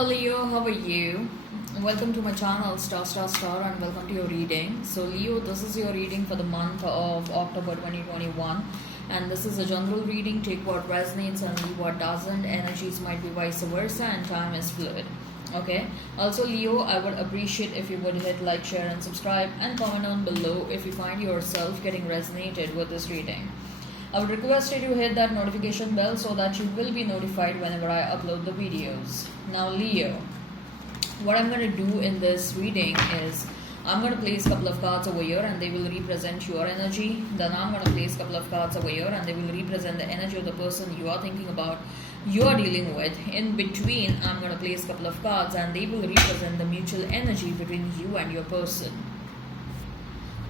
Hello Leo, how are you? Welcome to my channel Star and welcome to your reading. So Leo, this is your reading for the month of October 2021 and this is a general reading. Take what resonates and leave what doesn't. Energies might be vice versa and time is fluid. Okay. Also Leo, I would appreciate if you would hit like, share and subscribe and comment down below if you find yourself getting resonated with this reading. I would request you to hit that notification bell so that you will be notified whenever I upload the videos. Now Leo, what I'm going to do in this reading is I'm going to place a couple of cards over here and they will represent your energy. Then I'm going to place a couple of cards over here and they will represent the energy of the person you are thinking about, you are dealing with. In between, I'm going to place a couple of cards and they will represent the mutual energy between you and your person.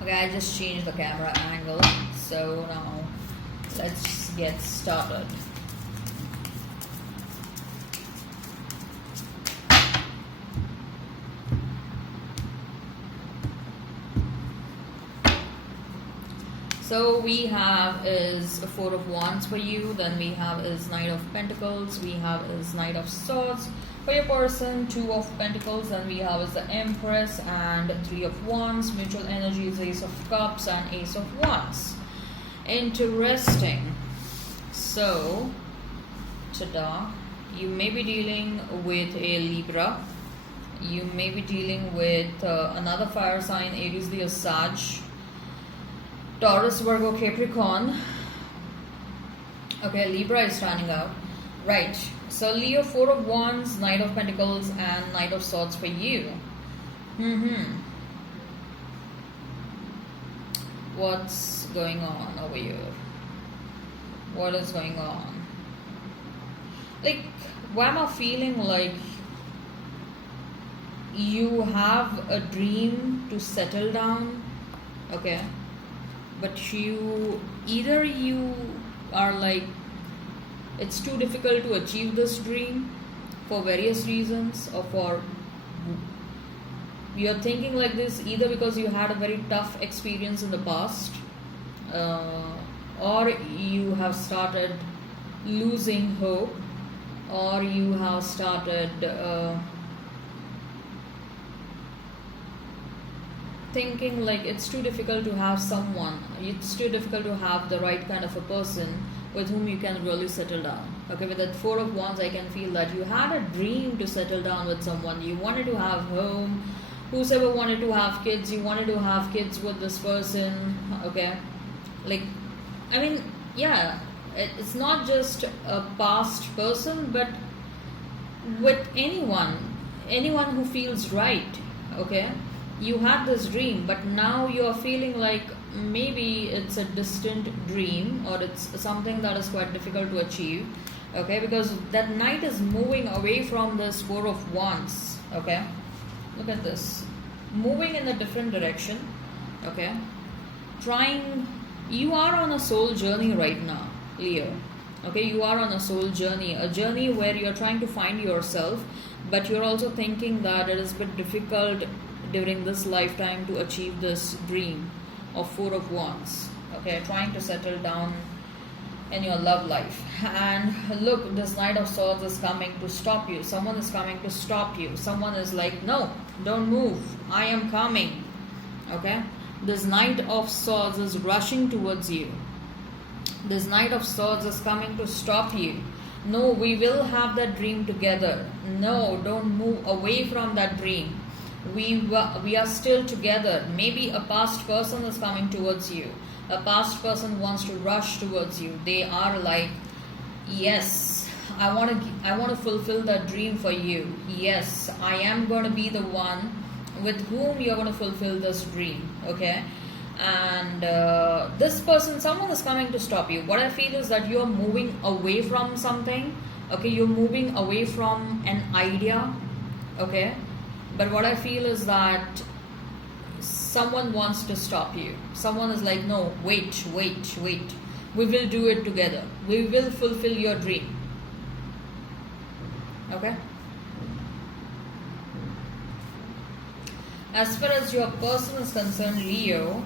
Okay, I just changed the camera angle. So now let's get started. So we have is Four of Wands for you, then we have is Knight of Pentacles, we have is Knight of Swords for your person, Two of Pentacles, then we have is the Empress and Three of Wands. Mutual energy is Ace of Cups and Ace of Wands. Interesting. So, ta-da, you may be dealing with a Libra. You may be dealing with another fire sign, Aries, Leo, Sag, Taurus, Virgo, Capricorn. Okay, Libra is standing out. Right. So, Leo, Four of Wands, Knight of Pentacles, and Knight of Swords for you. What's going on over here? What is going on? Like, why am I feeling like you have a dream to settle down? Okay. But you are like, it's too difficult to achieve this dream for various reasons, or for you're thinking like this either because you had a very tough experience in the past, or you have started losing hope, or you have started thinking like it's too difficult to have someone, it's too difficult to have the right kind of a person with whom you can really settle down. Okay, with that Four of Wands, I can feel that you had a dream to settle down with someone. You wanted to have home, whosoever wanted to have kids, you wanted to have kids with this person. Okay, like, I mean, yeah, it's not just a past person, but with anyone who feels right. Okay, you had this dream, but now you're feeling like maybe it's a distant dream, or it's something that is quite difficult to achieve. Okay, because that Knight is moving away from this Four of Wands. Okay, look at this, moving in a different direction. Okay, you are on a soul journey right now, Leo. Okay, you are on a soul journey, a journey where you're trying to find yourself, but you're also thinking that it is a bit difficult during this lifetime to achieve this dream of Four of Wands. Okay, trying to settle down in your love life. And look, this Knight of Swords is coming to stop you. Someone is coming to stop you. Someone is like, no, don't move, I am coming. Okay, this Knight of Swords is rushing towards you. This Knight of Swords is coming to stop you. No, we will have that dream together. No, don't move away from that dream. We are still together. Maybe a past person is coming towards you. A past person wants to rush towards you. They are like, yes, I want to fulfill that dream for you. Yes, I am going to be the one with whom you're going to fulfill this dream. Okay, and this person, someone is coming to stop you. What I feel is that you're moving away from something. Okay, you're moving away from an idea. Okay, but what I feel is that someone wants to stop you. Someone is like, no, wait. We will do it together. We will fulfill your dream. Okay? As far as your person is concerned, Leo,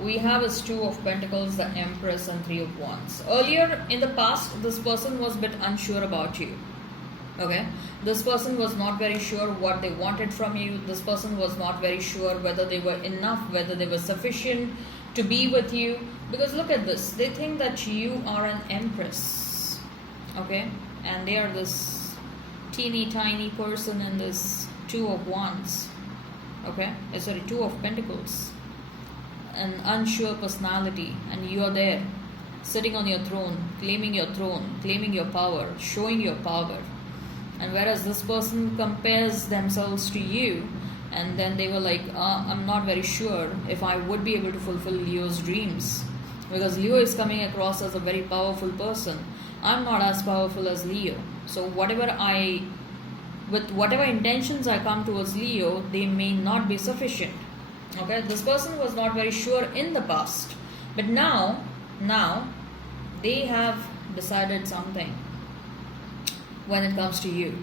we have is Two of Pentacles, the Empress, and Three of Wands. Earlier in the past, this person was a bit unsure about you. Okay, this person was not very sure what they wanted from you. This person was not very sure whether they were enough, whether they were sufficient to be with you. Because look at this, they think that you are an empress. Okay, and they are this teeny tiny person in this Two of Wands. Okay, sorry, Two of Pentacles. An unsure personality, and you are there sitting on your throne, claiming your power, showing your power. And whereas this person compares themselves to you, and then they were like, I'm not very sure if I would be able to fulfill Leo's dreams, because Leo is coming across as a very powerful person. I'm not as powerful as Leo. So with whatever intentions I come towards Leo, they may not be sufficient. Okay, this person was not very sure in the past, but now they have decided something when it comes to you.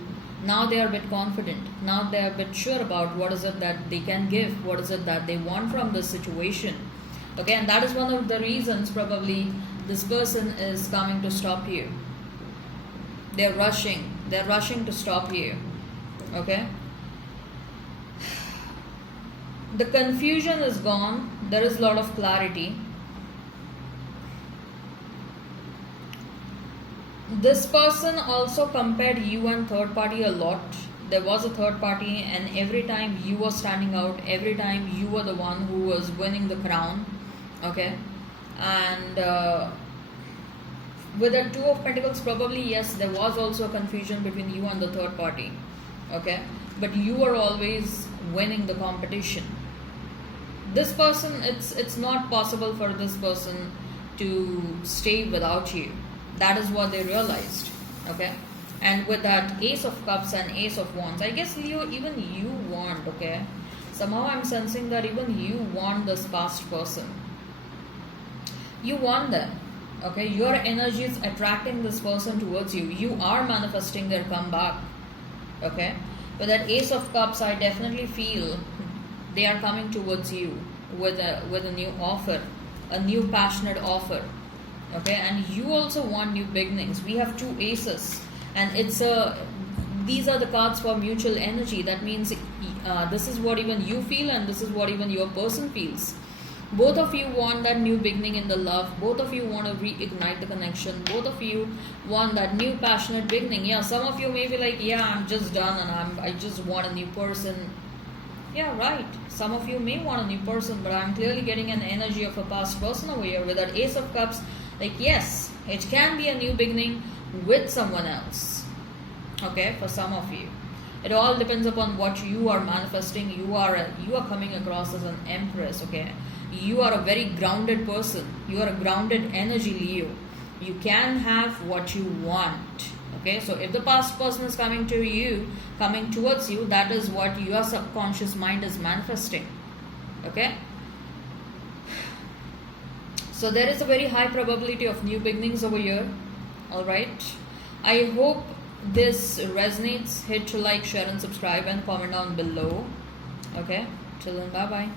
Now they are a bit confident. Now they are a bit sure about what is it that they can give, what is it that they want from this situation. Okay, and that is one of the reasons probably this person is coming to stop you. They're rushing to stop you. Okay, the confusion is gone. There is a lot of clarity. This person also compared you and third party a lot. There was a third party, and every time you were standing out, every time you were the one who was winning the crown. Okay, and with the Two of Pentacles, probably yes, there was also a confusion between you and the third party. Okay, but you were always winning the competition. This person, it's not possible for this person to stay without you. That is what they realized. Okay, and with that Ace of Cups and Ace of Wands, I guess Leo, even you want. Okay, somehow I'm sensing that even you want this past person. You want them. Okay, your energy is attracting this person towards you. You are manifesting their comeback. Okay, with that Ace of Cups, I definitely feel they are coming towards you with a new offer, a new passionate offer. Okay, and you also want new beginnings. We have two aces, and these are the cards for mutual energy. That means this is what even you feel, and this is what even your person feels. Both of you want that new beginning in the love. Both of you want to reignite the connection. Both of you want that new passionate beginning. Yeah, some of you may be like, yeah, I'm just done and I just want a new person. Yeah, right. Some of you may want a new person, but I'm clearly getting an energy of a past person over here with that Ace of Cups. Like, yes, it can be a new beginning with someone else. Okay, for some of you. It all depends upon what you are manifesting. You are coming across as an empress. Okay, you are a very grounded person. You are a grounded energy, Leo. You can have what you want. Okay, so if the past person is coming towards you, that is what your subconscious mind is manifesting. Okay, so there is a very high probability of new beginnings over here. Alright, I hope this resonates. Hit to like, share and subscribe and comment down below. Okay, till then, bye bye.